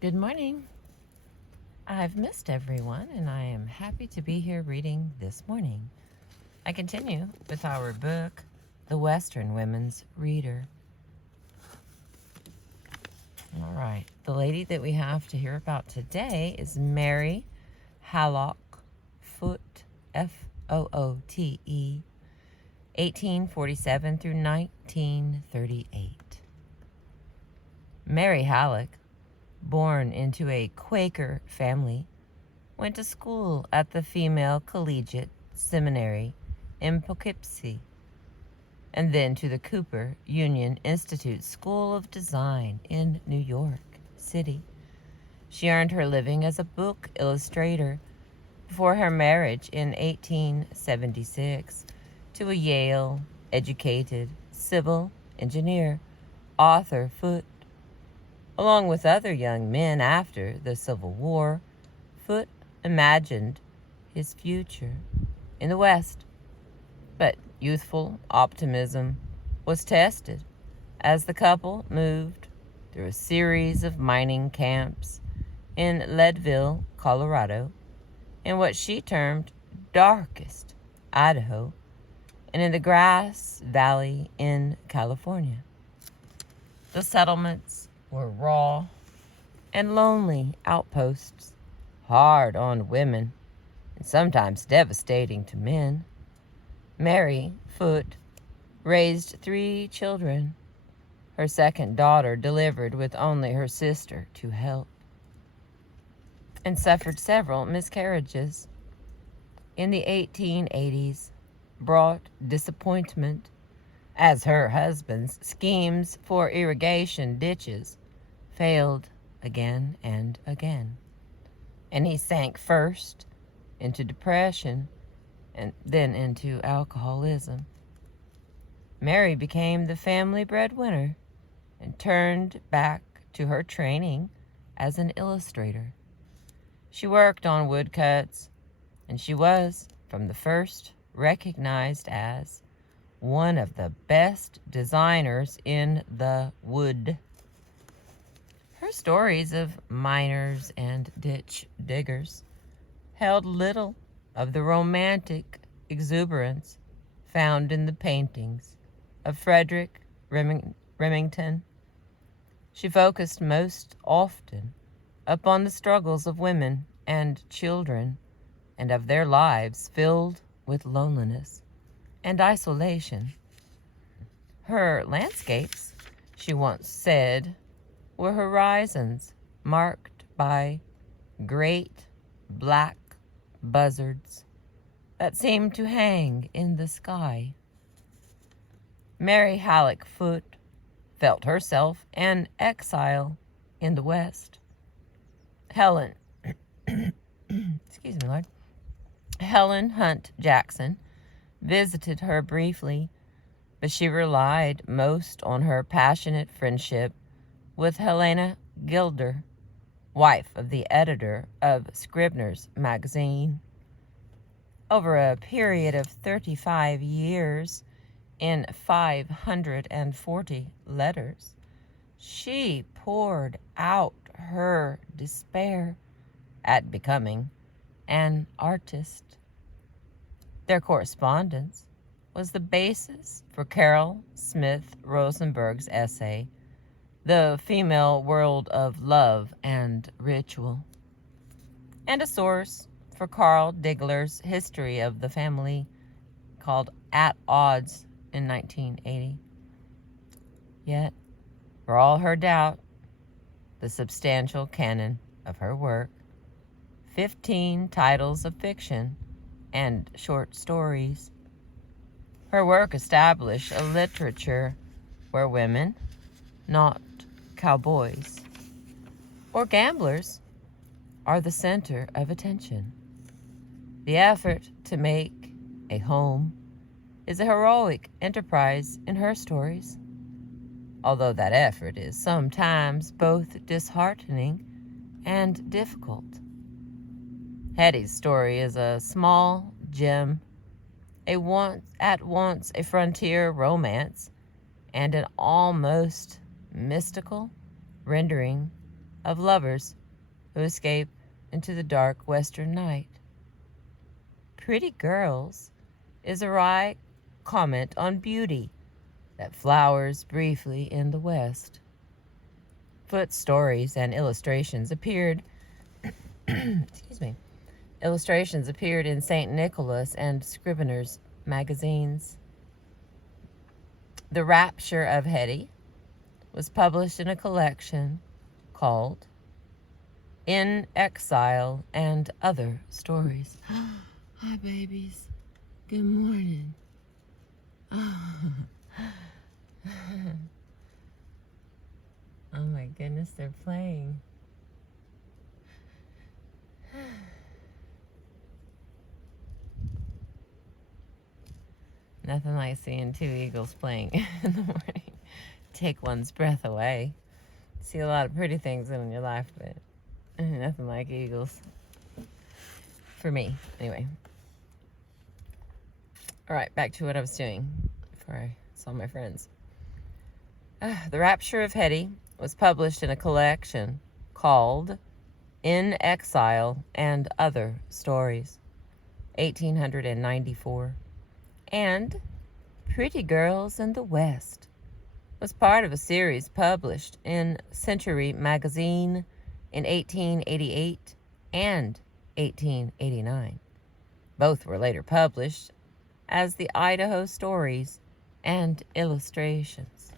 Good morning. I've missed everyone, and I am happy to be here reading this morning. I continue with our book, The Western Women's Reader. All right, the lady that we have to hear about today is Mary Hallock Foote, Foote, 1847 through 1938. Mary Hallock, born into a Quaker family, went to school at the Female Collegiate Seminary in Poughkeepsie, and then to the Cooper Union Institute School of Design in New York City. She earned her living as a book illustrator before her marriage in 1876 to a Yale-educated civil engineer, Arthur Foote. Along with other young men after the Civil War, Foote imagined his future in the West, but youthful optimism was tested as the couple moved through a series of mining camps in Leadville, Colorado, in what she termed darkest Idaho, and in the Grass Valley in California. The settlements were raw and lonely outposts, hard on women, and sometimes devastating to men. Mary Foote raised 3 children, her second daughter delivered with only her sister to help, and suffered several miscarriages. In the 1880s, brought disappointment as her husband's schemes for irrigation ditches failed again and again, and he sank first into depression and then into alcoholism. Mary became the family breadwinner and turned back to her training as an illustrator. She worked on woodcuts, and she was, from the first, recognized as one of the best designers in the wood. Her stories of miners and ditch diggers held little of the romantic exuberance found in the paintings of Frederick Remington. She focused most often upon the struggles of women and children, and of their lives filled with loneliness and isolation. Her landscapes, she once said, were horizons marked by great black buzzards that seemed to hang in the sky. Mary Hallock Foote felt herself an exile in the West. Helen Hunt Jackson visited her briefly, but she relied most on her passionate friendship with Helena Gilder, wife of the editor of Scribner's magazine. Over a period of 35 years, in 540 letters, she poured out her despair at becoming an artist. Their correspondence was the basis for Carol Smith Rosenberg's essay, The Female World of Love and Ritual, and a source for Carl Diggler's History of the Family, called At Odds, in 1980. Yet, for all her doubt, the substantial canon of her work, 15 titles of fiction and short stories, her work established a literature where women, not cowboys or gamblers, are the center of attention. The effort to make a home is a heroic enterprise in her stories, although that effort is sometimes both disheartening and difficult. Hetty's story is a small gem, at once a frontier romance and an almost mystical rendering of lovers who escape into the dark western night. Pretty Girls is a wry comment on beauty that flowers briefly in the West. Foote's stories and illustrations appeared illustrations appeared in St. Nicholas and Scrivener's magazines. The Rapture of Hetty was published in a collection called In Exile and Other Stories. Hi, babies. Good morning. Oh my goodness, they're playing. Nothing like seeing two eagles playing in the morning. Take one's breath away. See a lot of pretty things in your life, but nothing like eagles. For me, anyway. All right, back to what I was doing before I saw my friends. The Rapture of Hetty was published in a collection called In Exile and Other Stories, 1894. And Pretty Girls in the West was part of a series published in Century magazine in 1888 and 1889. Both were later published as the Idaho Stories and Illustrations.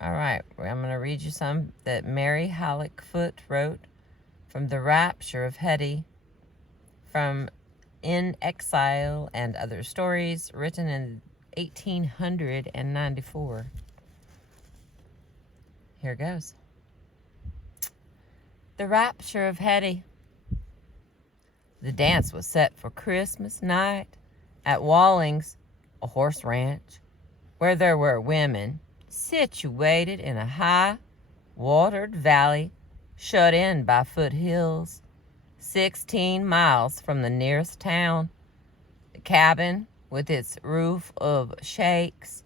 All right, I'm going to read you some that Mary Halleck Foote wrote from The Rapture of Hetty, from In Exile and Other Stories, written in 1894. Here goes. The Rapture of Hetty. The dance was set for Christmas night at Wallings, a horse ranch, where there were women situated in a high, watered valley shut in by foothills, 16 miles from the nearest town. The cabin, with its roof of shakes,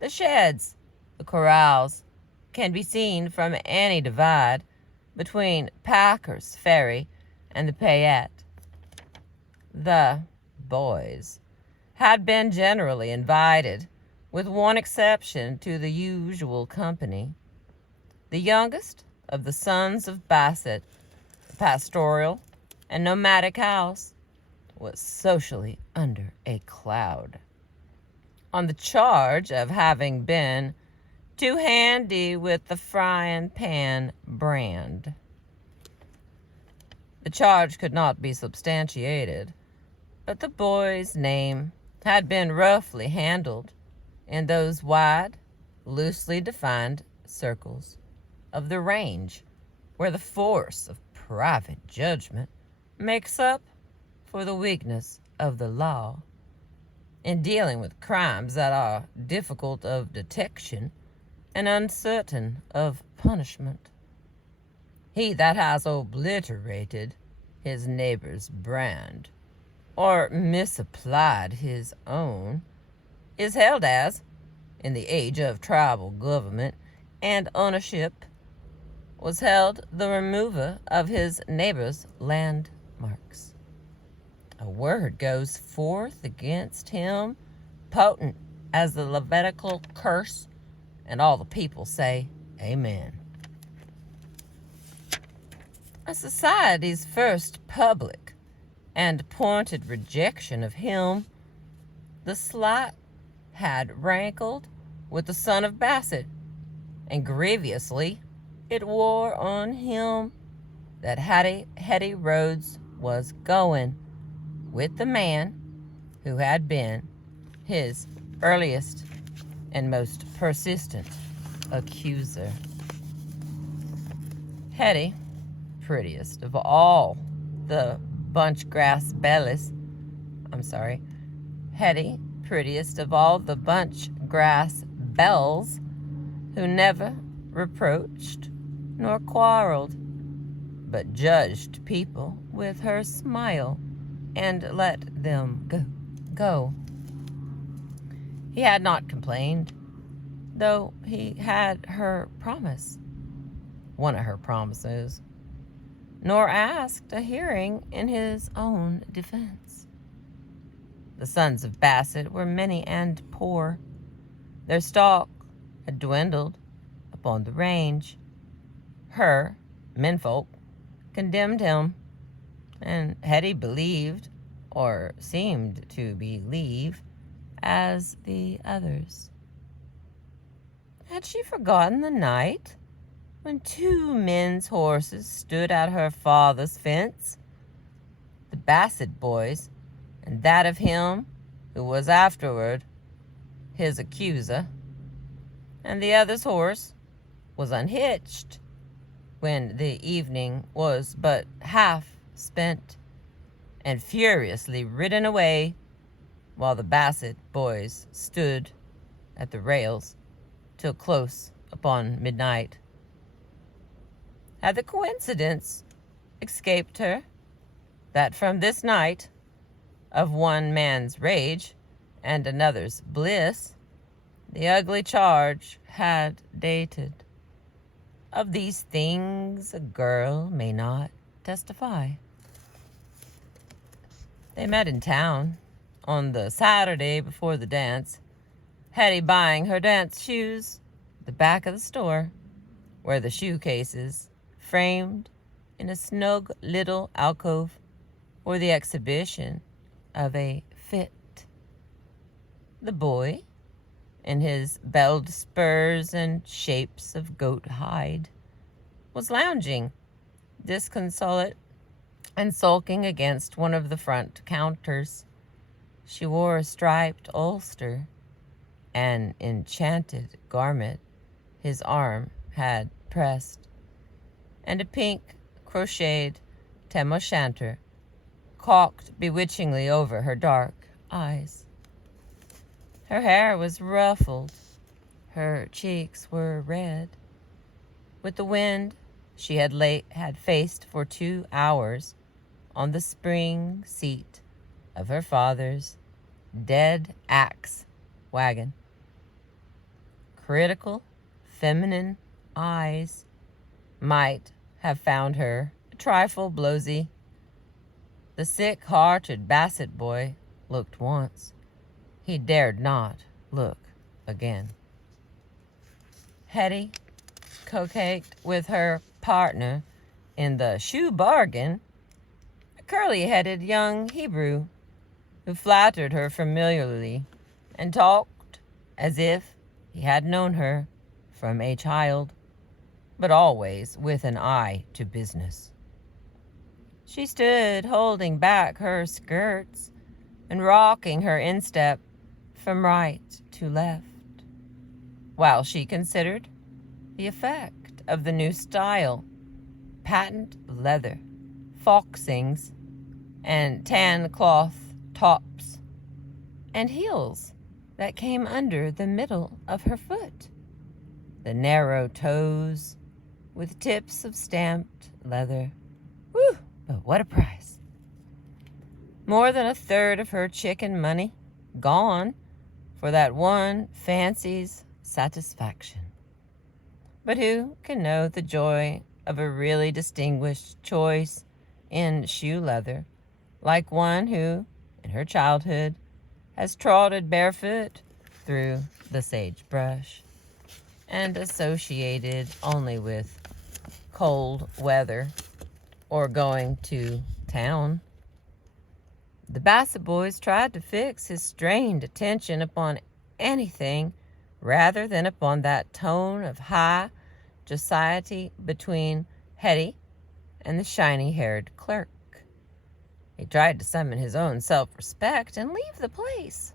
the sheds, the corrals, can be seen from any divide between Packer's Ferry and the Payette. The boys had been generally invited, with one exception to the usual company. The youngest of the sons of Bassett, the pastoral and nomadic house, was socially under a cloud on the charge of having been too handy with the frying pan brand. The charge could not be substantiated, but the boy's name had been roughly handled in those wide, loosely defined circles of the range where the force of private judgment makes up for the weakness of the law. In dealing with crimes that are difficult of detection and uncertain of punishment, he that has obliterated his neighbor's brand or misapplied his own is held as, in the age of tribal government and ownership, was held the remover of his neighbor's landmarks. A word goes forth against him potent as the Levitical curse, and all the people say, Amen. A society's first public and pointed rejection of him, the slight had rankled with the son of Bassett, and grievously it wore on him that Hetty Rhodes was going with the man who had been his earliest and most persistent accuser. Hetty, prettiest of all the bunchgrass bellies, Hetty, prettiest of all the bunchgrass belles, who never reproached nor quarreled, but judged people with her smile and let them go. He had not complained, though he had her promise. one of her promises, nor asked a hearing in his own defense. The sons of Bassett were many and poor. Their stock had dwindled upon the range. Her menfolk condemned him, and Hetty believed, or seemed to believe, as the others. Had she forgotten the night when 2 men's horses stood at her father's fence? The Bassett boys, and that of him who was afterward his accuser, and the other's horse was unhitched when the evening was but half spent, and furiously ridden away, while the Bassett boys stood at the rails till close upon midnight. Had the coincidence escaped her that from this night of one man's rage and another's bliss, the ugly charge had dated? Of these things a girl may not testify. They met in town on the Saturday before the dance, Hetty buying her dance shoes at the back of the store, where the shoe cases, framed in a snug little alcove, were the exhibition of a fit. The boy, in his belled spurs and shapes of goat hide, was lounging, disconsolate and sulking against one of the front counters. She wore a striped ulster, an enchanted garment his arm had pressed, and a pink crocheted tam o' shanter cocked bewitchingly over her dark eyes. Her hair was ruffled, her cheeks were red. With the wind she had faced for 2 hours on the spring seat of her father's dead axe wagon. Critical, feminine eyes might have found her a trifle blowsy. The sick-hearted Bassett boy looked once. He dared not look again. Hetty coquetted with her partner in the shoe bargain, a curly-headed young Hebrew who flattered her familiarly and talked as if he had known her from a child, but always with an eye to business. She stood holding back her skirts and rocking her instep from right to left, while she considered the effect of the new style: patent leather, foxings, and tan cloth tops, and heels that came under the middle of her foot, the narrow toes with tips of stamped leather. Whew, but what a price! More than 1/3 of her chicken money gone for that one fancy's satisfaction. But who can know the joy of a really distinguished choice in shoe leather like one who, in her childhood, has trotted barefoot through the sagebrush and associated only with cold weather or going to town? The Bassett boys tried to fix his strained attention upon anything rather than upon that tone of high society between Hetty and the shiny-haired clerk. He tried to summon his own self-respect and leave the place.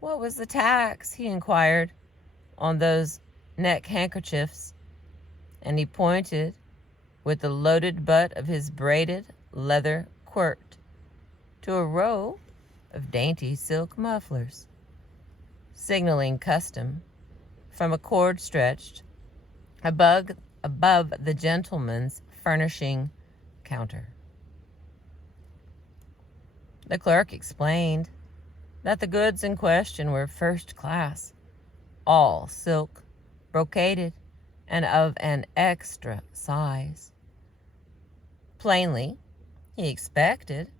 What was the tax, he inquired, on those neck handkerchiefs? And he pointed with the loaded butt of his braided leather quirt to a row of dainty silk mufflers, signaling custom from a cord stretched above the gentleman's furnishing counter. The clerk explained that the goods in question were first class, all silk, brocaded, and of an extra size. Plainly, he expected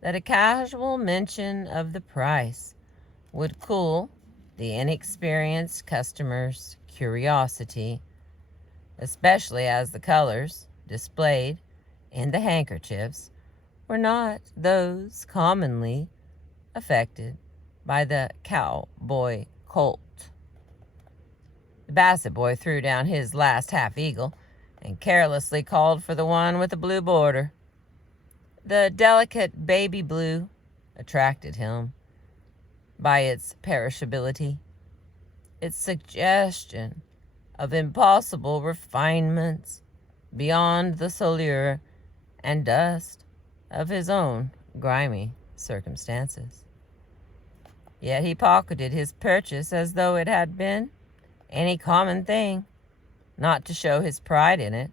that a casual mention of the price would cool the inexperienced customer's curiosity, especially as the colors displayed in the handkerchiefs were not those commonly affected by the cowboy colt. The Basset boy threw down his last half-eagle and carelessly called for the one with the blue border. The delicate baby blue attracted him by its perishability, its suggestion of impossible refinements beyond the solure and dust of his own grimy circumstances. Yet he pocketed his purchase as though it had been any common thing, not to show his pride in it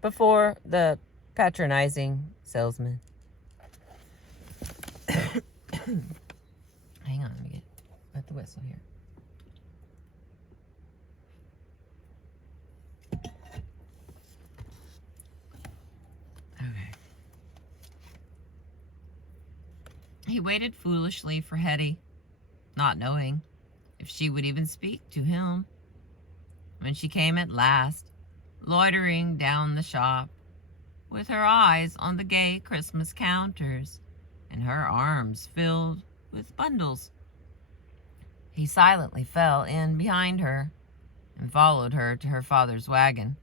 before the patronizing salesman. Hang on, let me get the whistle here. Okay. He waited foolishly for Hetty, not knowing if she would even speak to him. When she came at last, loitering down the shop, with her eyes on the gay Christmas counters and her arms filled with bundles, he silently fell in behind her and followed her to her father's wagon,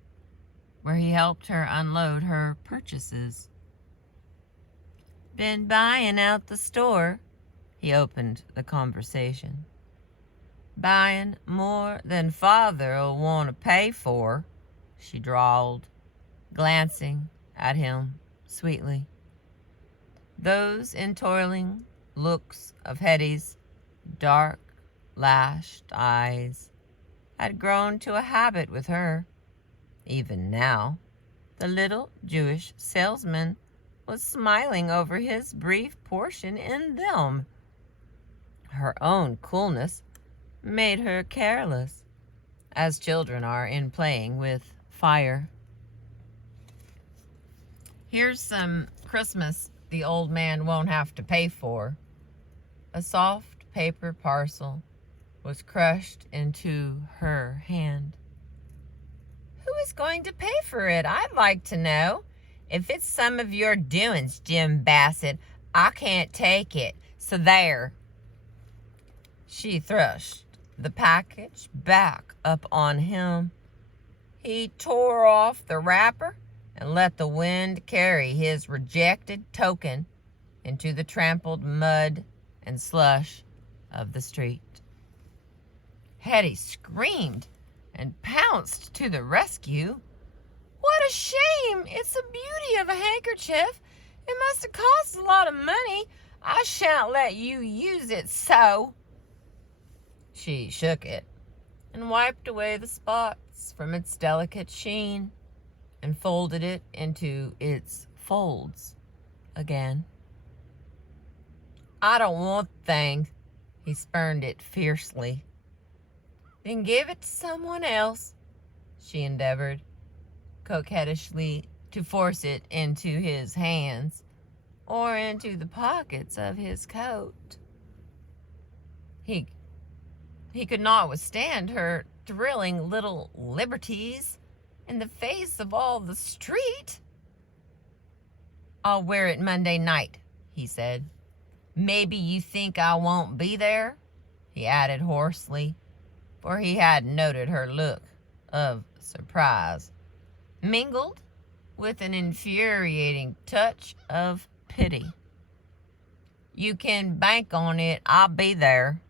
where he helped her unload her purchases. "Been buying out the store," he opened the conversation. "Buying more than father'll want to pay for," she drawled, glancing at him sweetly. Those entoiling looks of Hetty's dark-lashed eyes had grown to a habit with her. Even now, the little Jewish salesman was smiling over his brief portion in them. Her own coolness made her careless, as children are in playing with fire. "Here's some Christmas the old man won't have to pay for." A soft paper parcel was crushed into her hand. "Who is going to pay for it, I'd like to know? If it's some of your doings, Jim Basset, I can't take it, so there." She thrust the package back up on him. He tore off the wrapper and let the wind carry his rejected token into the trampled mud and slush of the street. Hetty screamed and pounced to the rescue. "What a shame! It's a beauty of a handkerchief. It must have cost a lot of money. I shan't let you use it so." She shook it and wiped away the spots from its delicate sheen and folded it into its folds again. "I don't want the thing." He spurned it fiercely. "Then give it to someone else," she endeavored, coquettishly, to force it into his hands or into the pockets of his coat. He could not withstand her thrilling little liberties in the face of all the street. "I'll wear it Monday night," he said. "Maybe you think I won't be there?" he added hoarsely, for he had noted her look of surprise, mingled with an infuriating touch of pity. "You can bank on it I'll be there."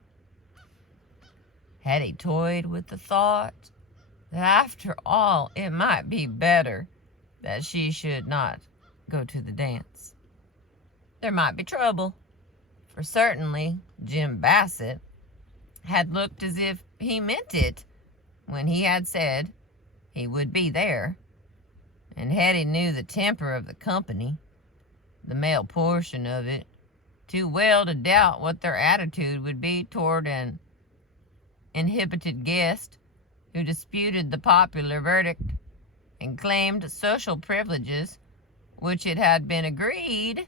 Hetty toyed with the thought that after all it might be better that she should not go to the dance. There might be trouble, for certainly Jim Basset had looked as if he meant it when he had said he would be there, and Hetty knew the temper of the company, the male portion of it, too well to doubt what their attitude would be toward an inhibited guest who disputed the popular verdict and claimed social privileges which it had been agreed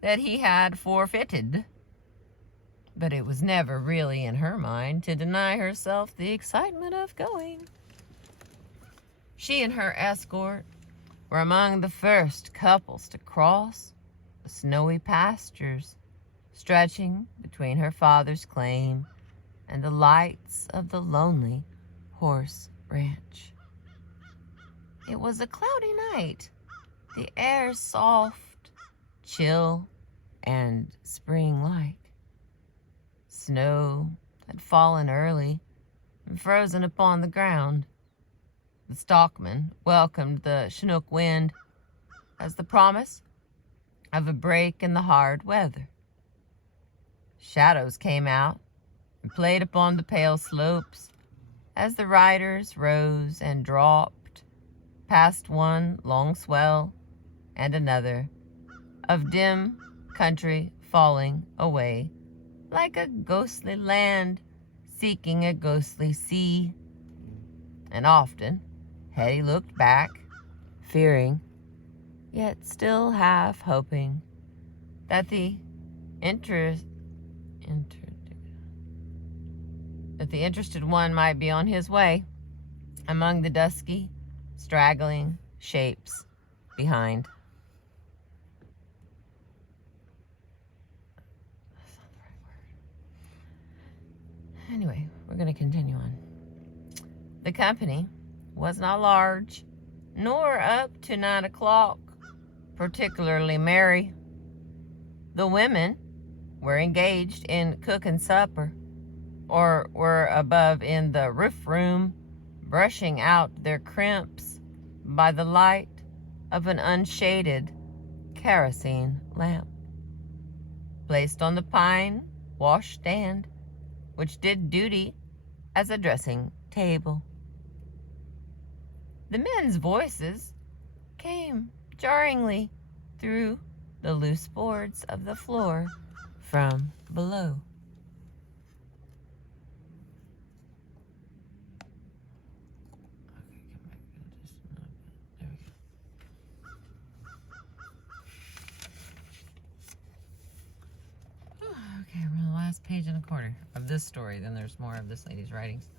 that he had forfeited. But it was never really in her mind to deny herself the excitement of going. She and her escort were among the first couples to cross the snowy pastures stretching between her father's claim and the lights of the lonely horse ranch. It was a cloudy night, the air soft, chill, and spring-like. Snow had fallen early and frozen upon the ground. The stockman welcomed the Chinook wind as the promise of a break in the hard weather. Shadows came out and played upon the pale slopes as the riders rose and dropped past one long swell and another of dim country falling away like a ghostly land seeking a ghostly sea. And often Hetty looked back, fearing, yet still half hoping, that the interested one might be on his way among the dusky, straggling shapes behind. That's not the right word. Anyway, we're going to continue on. The company was not large, nor up to 9 o'clock particularly merry. The women were engaged in cooking supper, or were above in the roof room, brushing out their crimps by the light of an unshaded kerosene lamp placed on the pine washstand, which did duty as a dressing table. The men's voices came jarringly through the loose boards of the floor from below. Okay, we're on the last page and a quarter of this story. Then there's more of this lady's writings.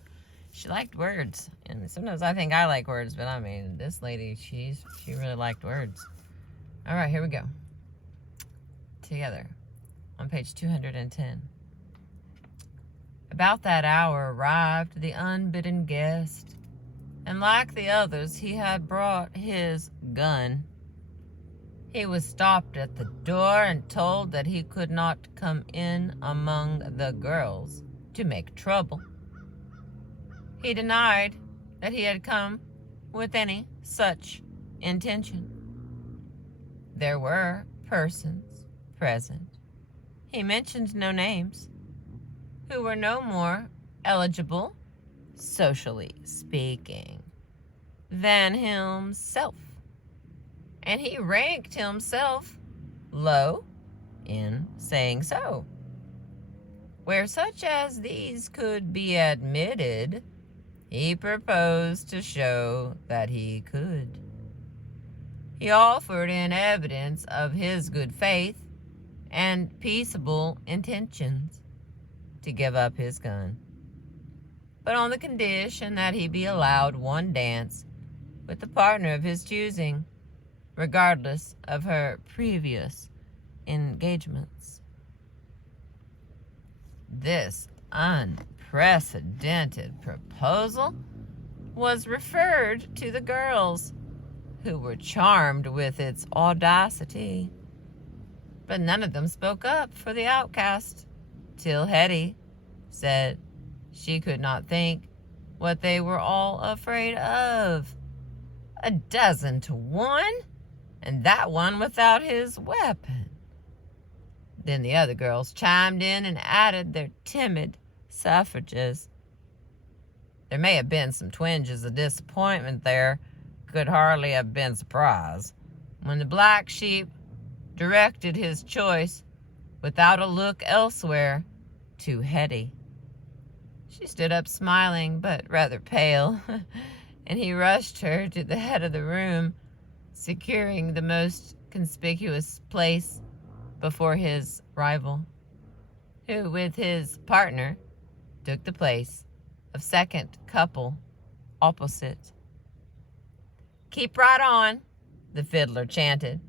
She liked words, and sometimes I think I like words, but I mean, this lady, she really liked words. All right, here we go. Together on page 210. About that hour arrived the unbidden guest, and like the others, he had brought his gun. He was stopped at the door and told that he could not come in among the girls to make trouble. He denied that he had come with any such intention. There were persons present, he mentioned no names, who were no more eligible, socially speaking, than himself. And he ranked himself low in saying so. Where such as these could be admitted, he proposed to show that he could. He offered in evidence of his good faith and peaceable intentions to give up his gun, but on the condition that he be allowed one dance with the partner of his choosing, regardless of her previous engagements. This unprecedented proposal was referred to the girls, who were charmed with its audacity, but none of them spoke up for the outcast, till Hetty said she could not think what they were all afraid of. 12 to 1, and that one without his weapon. Then the other girls chimed in and added their timid suffrages. There may have been some twinges of disappointment there, could hardly have been surprise, when the black sheep directed his choice without a look elsewhere to Hetty. She stood up smiling, but rather pale, and he rushed her to the head of the room, securing the most conspicuous place before his rival, who, with his partner, took the place of second couple opposite. "Keep right on," the fiddler chanted,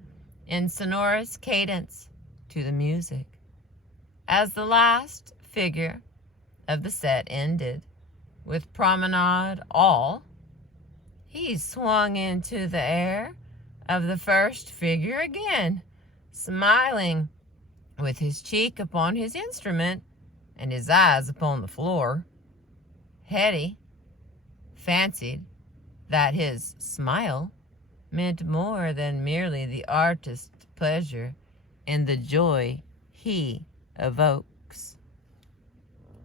in sonorous cadence to the music. As the last figure of the set ended with Promenade All, he swung into the air of the first figure again, smiling with his cheek upon his instrument and his eyes upon the floor. Hetty fancied that his smile meant more than merely the artist's pleasure and the joy he evokes.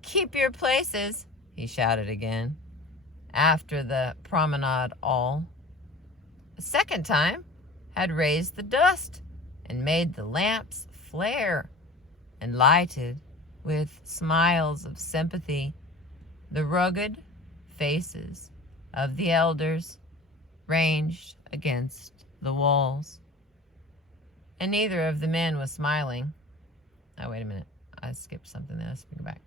"Keep your places," he shouted again, after the Promenade All, a second time, had raised the dust and made the lamps flare, and lighted with smiles of sympathy the rugged faces of the elders ranged against the walls. And neither of the men was smiling. Oh, wait a minute. I skipped something there. Let's go back.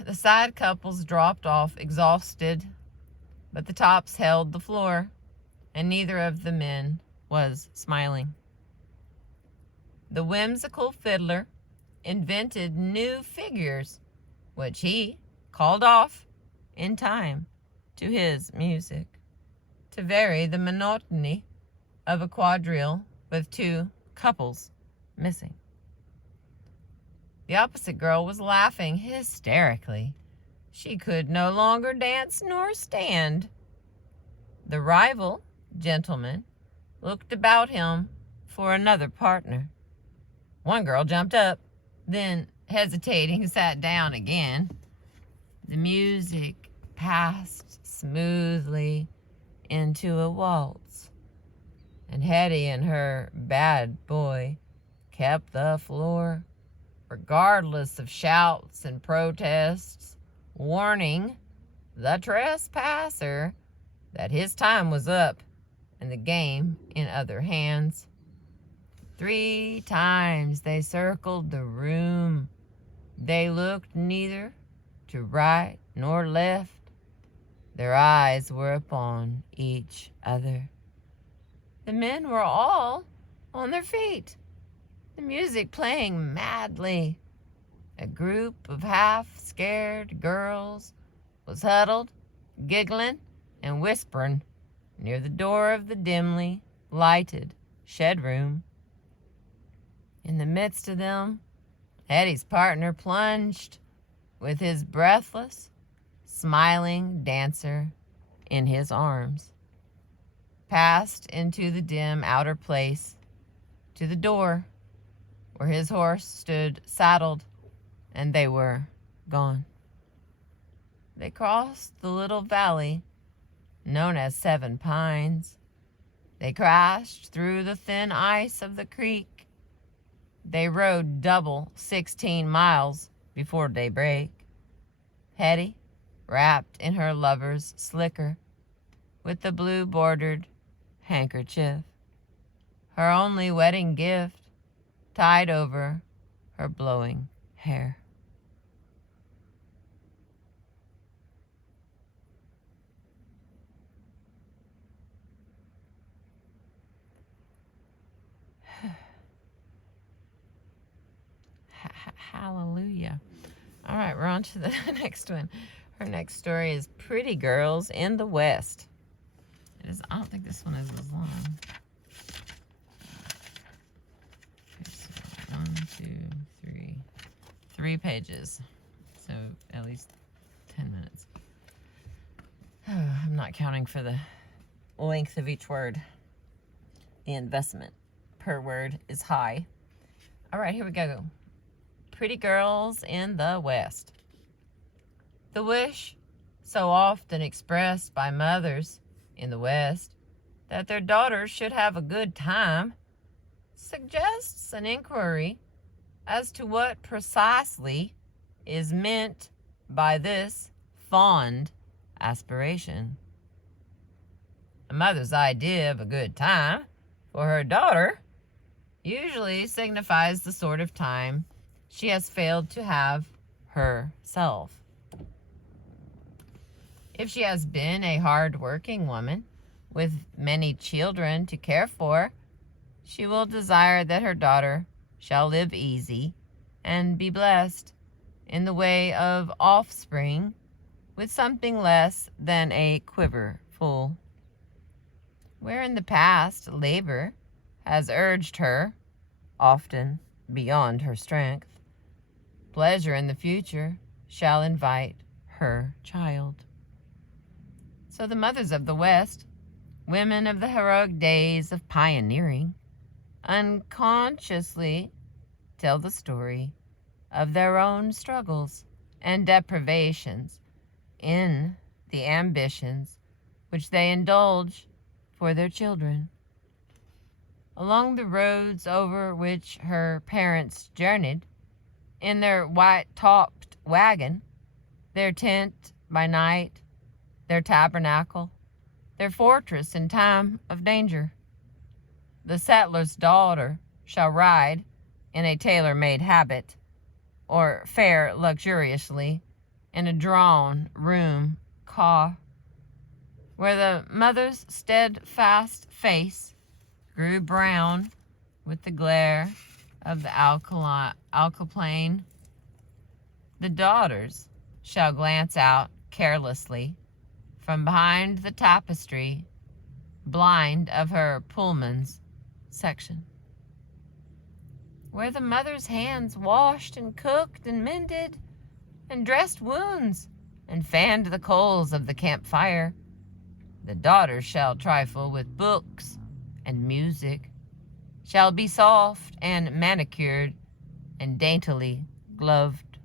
The side couples dropped off exhausted, but the tops held the floor, and neither of the men was smiling. The whimsical fiddler invented new figures, which he called off in time to his music, to vary the monotony of a quadrille with two couples missing. The opposite girl was laughing hysterically. She could no longer dance nor stand. The rival gentleman looked about him for another partner. One girl jumped up, then, hesitating, sat down again. The music passed smoothly into a waltz, and Hetty and her bad boy kept the floor, regardless of shouts and protests, warning the trespasser that his time was up and the game in other hands. 3 times they circled the room. They looked neither to right nor left. Their eyes were upon each other. The men were all on their feet, the music playing madly. A group of half-scared girls was huddled, giggling and whispering near the door of the dimly lighted shed room. In the midst of them, Hetty's partner plunged with his breathless, smiling dancer in his arms, passed into the dim outer place, to the door where his horse stood saddled, and they were gone. They crossed the little valley known as 7 Pines. They crashed through the thin ice of the creek. They rode double 16 miles before daybreak. Hetty, wrapped in her lover's slicker, with the blue-bordered handkerchief, her only wedding gift, tied over her blowing hair. Hallelujah. All right, we're on to the next one. Her next story is Pretty Girls in the West. I don't think this one is as long. Okay, so 1, 2, 3. 3 pages. So at least 10 minutes. I'm not counting for the length of each word. The investment per word is high. All right, here we go. Pretty Girls in the West. The wish, so often expressed by mothers in the West, that their daughters should have a good time, suggests an inquiry as to what precisely is meant by this fond aspiration. A mother's idea of a good time for her daughter usually signifies the sort of time she has failed to have herself. If she has been a hard-working woman with many children to care for, she will desire that her daughter shall live easy and be blessed in the way of offspring with something less than a quiver full. Where in the past labor has urged her, often beyond her strength, pleasure in the future shall invite her child. So the mothers of the West, women of the heroic days of pioneering, unconsciously tell the story of their own struggles and deprivations in the ambitions which they indulge for their children. Along the roads over which her parents journeyed, in their white-topped wagon, their tent by night, their tabernacle, their fortress in time of danger, the settler's daughter shall ride in a tailor-made habit, or fare luxuriously in a drawn-room car, where the mother's steadfast face grew brown with the glare of the alkaplane. The daughters shall glance out carelessly from behind the tapestry, blind of her Pullman's section, where the mother's hands washed and cooked and mended and dressed wounds and fanned the coals of the campfire. The daughters shall trifle with books and music, shall be soft and manicured and daintily gloved.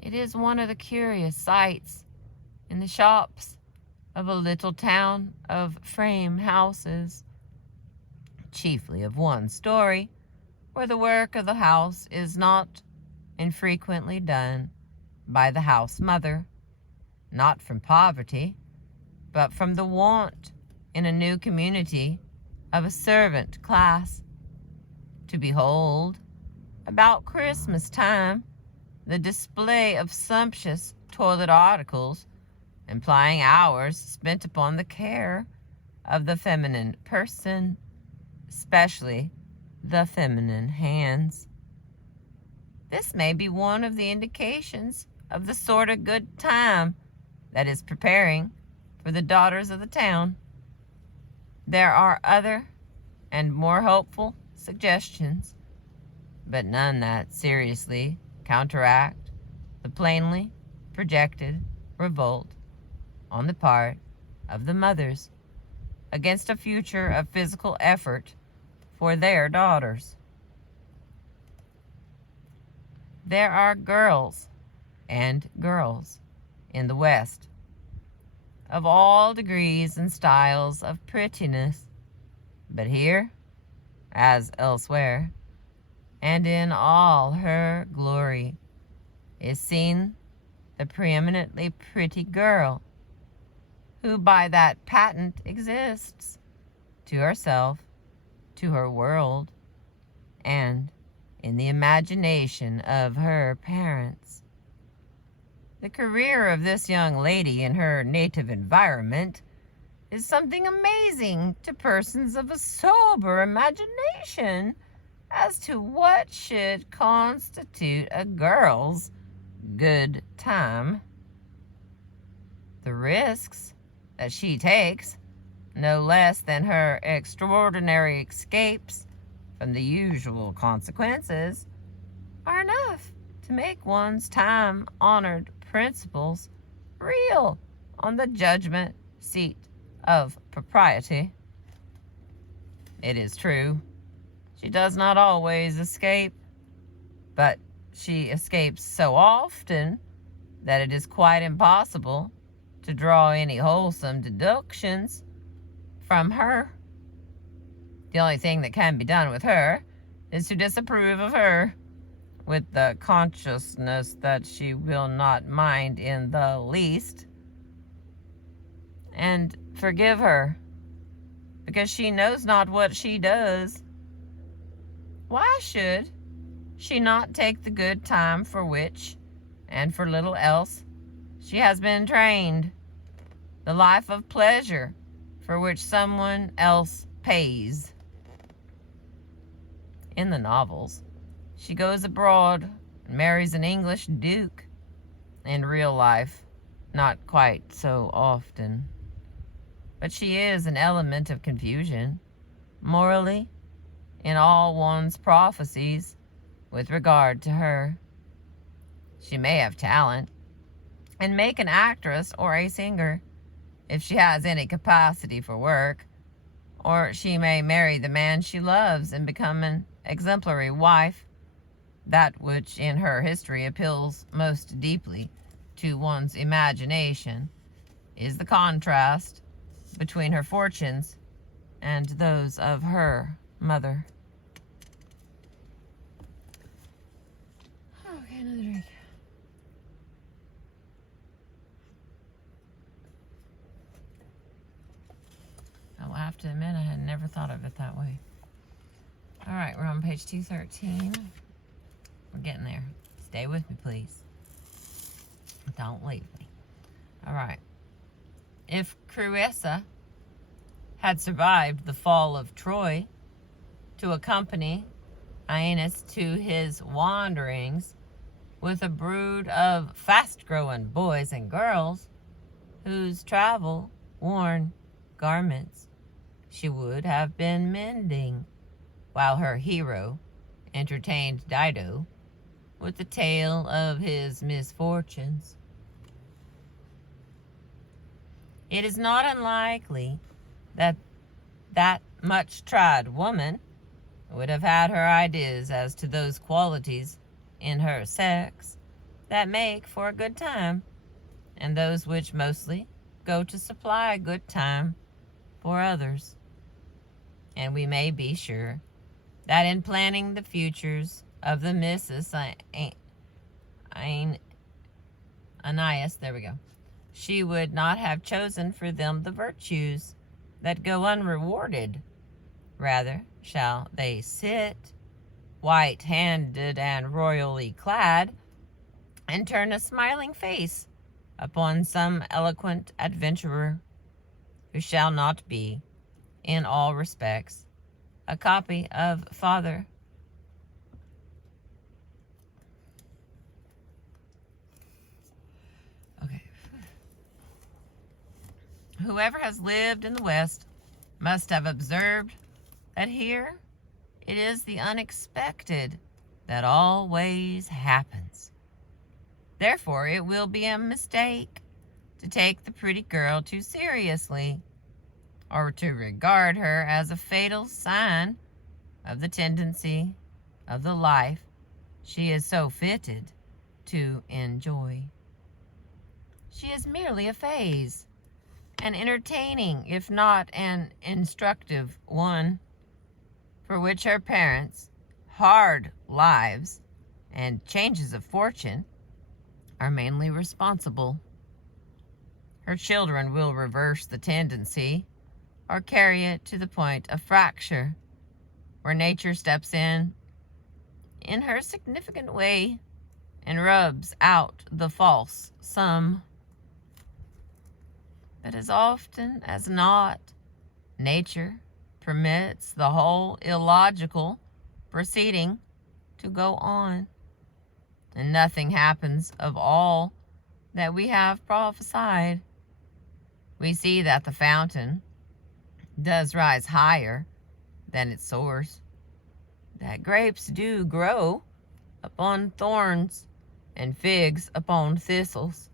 It is one of the curious sights in the shops of a little town of frame houses, chiefly of one story, where the work of the house is not infrequently done by the house mother, not from poverty, but from the want in a new community of a servant class, to behold, about Christmas time, the display of sumptuous toilet articles, implying hours spent upon the care of the feminine person, especially the feminine hands. This may be one of the indications of the sort of good time that is preparing for the daughters of the town. There are other and more hopeful suggestions, but none that seriously counteract the plainly projected revolt on the part of the mothers against a future of physical effort for their daughters. There are girls and girls in the West of all degrees and styles of prettiness, but here, as elsewhere, and in all her glory, is seen the preeminently pretty girl, who by that patent exists, to herself, to her world, and in the imagination of her parents. The career of this young lady in her native environment is something amazing to persons of a sober imagination as to what should constitute a girl's good time. The risks that she takes, no less than her extraordinary escapes from the usual consequences, are enough to make one's time-honored principles real on the judgment seat of propriety. It is true, she does not always escape, but she escapes so often that it is quite impossible to draw any wholesome deductions from her. The only thing that can be done with her is to disapprove of her, with the consciousness that she will not mind in the least, and forgive her, because she knows not what she does. Why should she not take the good time for which, and for little else, she has been trained, the life of pleasure for which someone else pays? In the novels, she goes abroad and marries an English duke. In real life, not quite so often. But she is an element of confusion, morally, in all one's prophecies with regard to her. She may have talent, and make an actress or a singer, if she has any capacity for work, or she may marry the man she loves and become an exemplary wife. That which in her history appeals most deeply to one's imagination is the contrast between her fortunes and those of her mother. Okay, another drink. I'll have to admit I had never thought of it that way. All right, we're on page 213. We're getting there. Stay with me, please. Don't leave me. All right. If Creusa had survived the fall of Troy to accompany Aeneas to his wanderings with a brood of fast-growing boys and girls whose travel-worn garments she would have been mending, while her hero entertained Dido with the tale of his misfortunes, it is not unlikely that that much-tried woman would have had her ideas as to those qualities in her sex that make for a good time, and those which mostly go to supply a good time for others. And we may be sure that in planning the futures of the Misses Aeneas, she would not have chosen for them the virtues that go unrewarded. Rather shall they sit, white-handed and royally clad, and turn a smiling face upon some eloquent adventurer, who shall not be, in all respects, a copy of Father. Okay. Whoever has lived in the West must have observed that here it is the unexpected that always happens. Therefore, it will be a mistake to take the pretty girl too seriously, or to regard her as a fatal sign of the tendency of the life she is so fitted to enjoy. She is merely a phase, an entertaining, if not an instructive one, for which her parents' hard lives and changes of fortune are mainly responsible. Her children will reverse the tendency, or carry it to the point of fracture, where nature steps in her significant way, and rubs out the false sum. But as often as not, nature permits the whole illogical proceeding to go on, and nothing happens of all that we have prophesied. We see that the fountain does rise higher than its source, that grapes do grow upon thorns and figs upon thistles,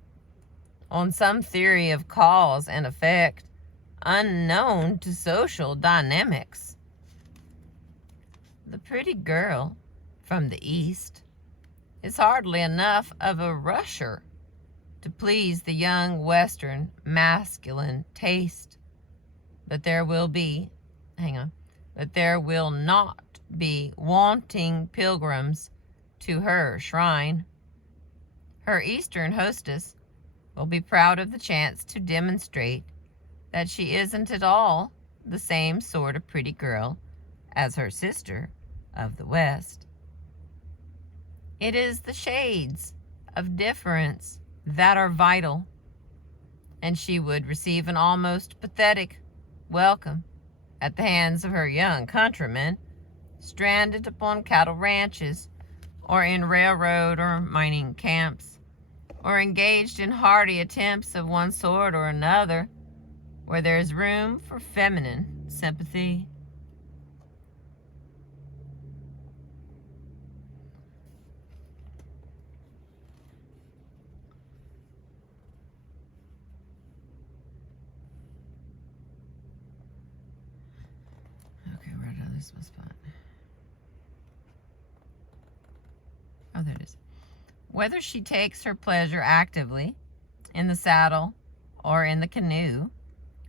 on some theory of cause and effect unknown to social dynamics. The pretty girl from the East is hardly enough of a rusher to please the young Western masculine taste, but there will not be wanting pilgrims to her shrine. Her Eastern hostess will be proud of the chance to demonstrate that she isn't at all the same sort of pretty girl as her sister of the West. It is the shades of difference that are vital, and she would receive an almost pathetic welcome at the hands of her young countrymen stranded upon cattle ranches or in railroad or mining camps, or engaged in hardy attempts of one sort or another where there is room for feminine sympathy. Okay, where did I lose my spot? Oh, there it is. Whether she takes her pleasure actively in the saddle or in the canoe,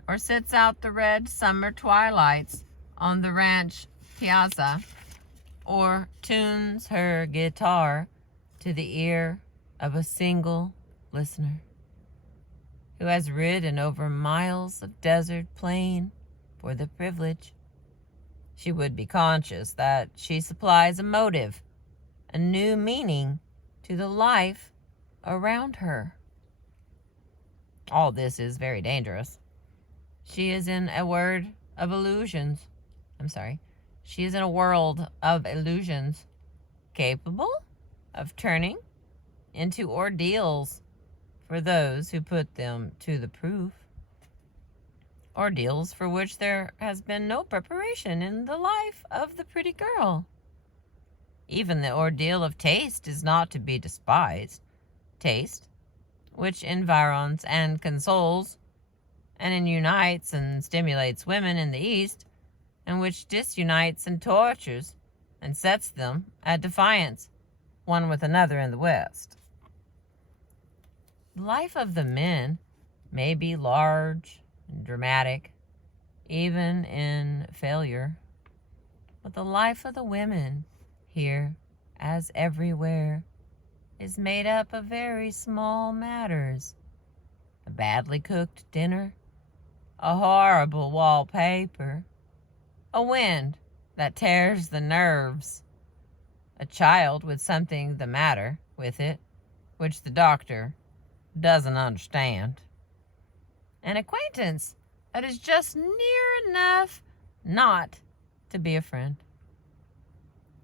or sits out the red summer twilights on the ranch piazza, or tunes her guitar to the ear of a single listener who has ridden over miles of desert plain for the privilege, she would be conscious that she supplies a motive, a new meaning to the life around her. All this is very dangerous. She is in a world of illusions. She is in a world of illusions, capable of turning into ordeals for those who put them to the proof. Ordeals for which there has been no preparation in the life of the pretty girl. Even the ordeal of taste is not to be despised. Taste, which environs and consoles, and unites and stimulates women in the East, and which disunites and tortures and sets them at defiance one with another in the West. The life of the men may be large and dramatic, even in failure, but the life of the women here, as everywhere, is made up of very small matters. A badly cooked dinner, a horrible wallpaper, a wind that tears the nerves, a child with something the matter with it, which the doctor doesn't understand, an acquaintance that is just near enough not to be a friend.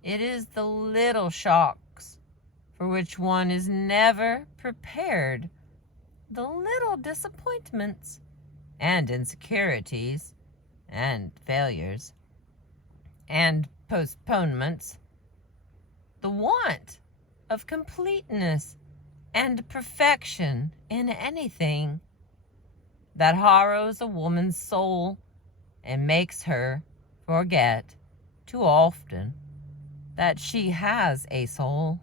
It is the little shocks for which one is never prepared, the little disappointments and insecurities and failures and postponements, the want of completeness and perfection in anything, that harrows a woman's soul and makes her forget too often that she has a soul.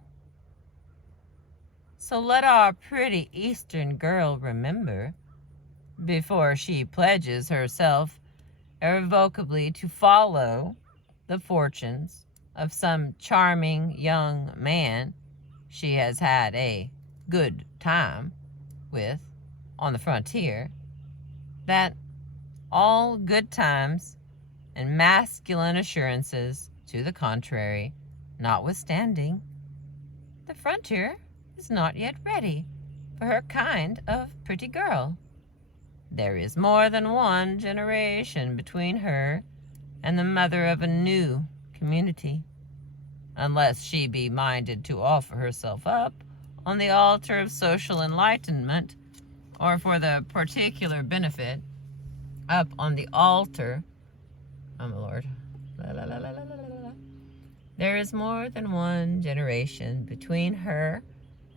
So let our pretty Eastern girl remember, before she pledges herself irrevocably to follow the fortunes of some charming young man she has had a good time with on the frontier, that all good times and masculine assurances to the contrary notwithstanding, the frontier is not yet ready for her kind of pretty girl. There is more than one generation between her and the mother of a new community, unless she be minded to offer herself up on the altar of social enlightenment, or for the particular benefit, up on the altar, oh my Lord, there is more than one generation between her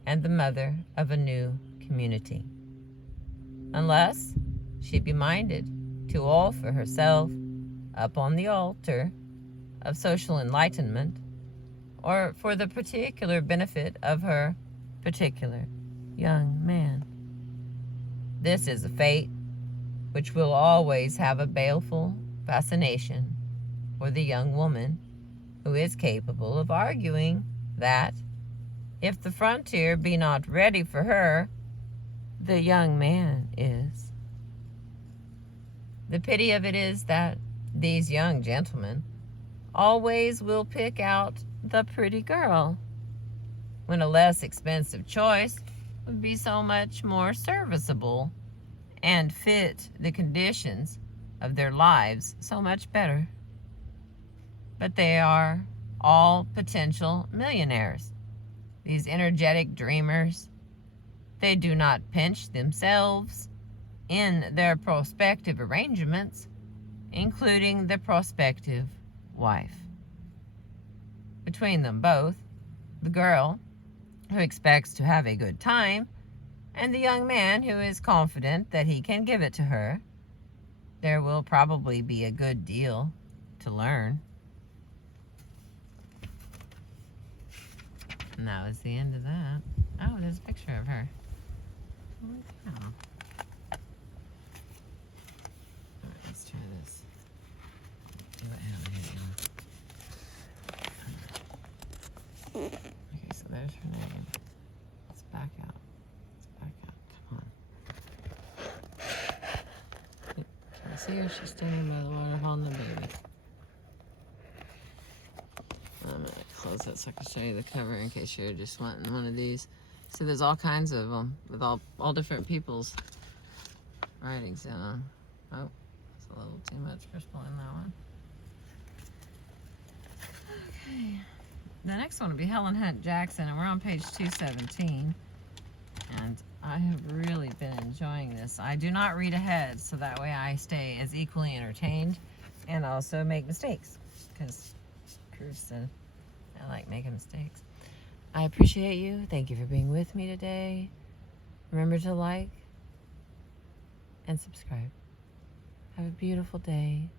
and the mother of a new community, unless she be minded to offer herself up on the altar of social enlightenment, or for the particular benefit of her particular young man. This is a fate which will always have a baleful fascination for the young woman who is capable of arguing that If the frontier be not ready for her, the young man is. The pity of it is that these young gentlemen always will pick out the pretty girl, when a less expensive choice would be so much more serviceable and fit the conditions of their lives so much better. But they are all potential millionaires. These energetic dreamers, they do not pinch themselves in their prospective arrangements, including the prospective wife. Between them both, the girl who expects to have a good time and the young man who is confident that he can give it to her, there will probably be a good deal to learn. And that was the end of that. Oh, there's a picture of her. Holy cow. Alright, let's try this. See what happens here. Okay, so there's her name. Let's back out. Come on. Can you see her? She's standing by the water holding the baby. I'm going to close that so I can show you the cover in case you're just wanting one of these. So there's all kinds of them with all different people's writings in them. Oh, it's a little too much for pulling that one. Okay. The next one will be Helen Hunt Jackson, and we're on page 217. And I have really been enjoying this. I do not read ahead, so that way I stay as equally entertained and also make mistakes, because Cruz said I like making mistakes. I appreciate you. Thank you for being with me today. Remember to like and subscribe. Have a beautiful day.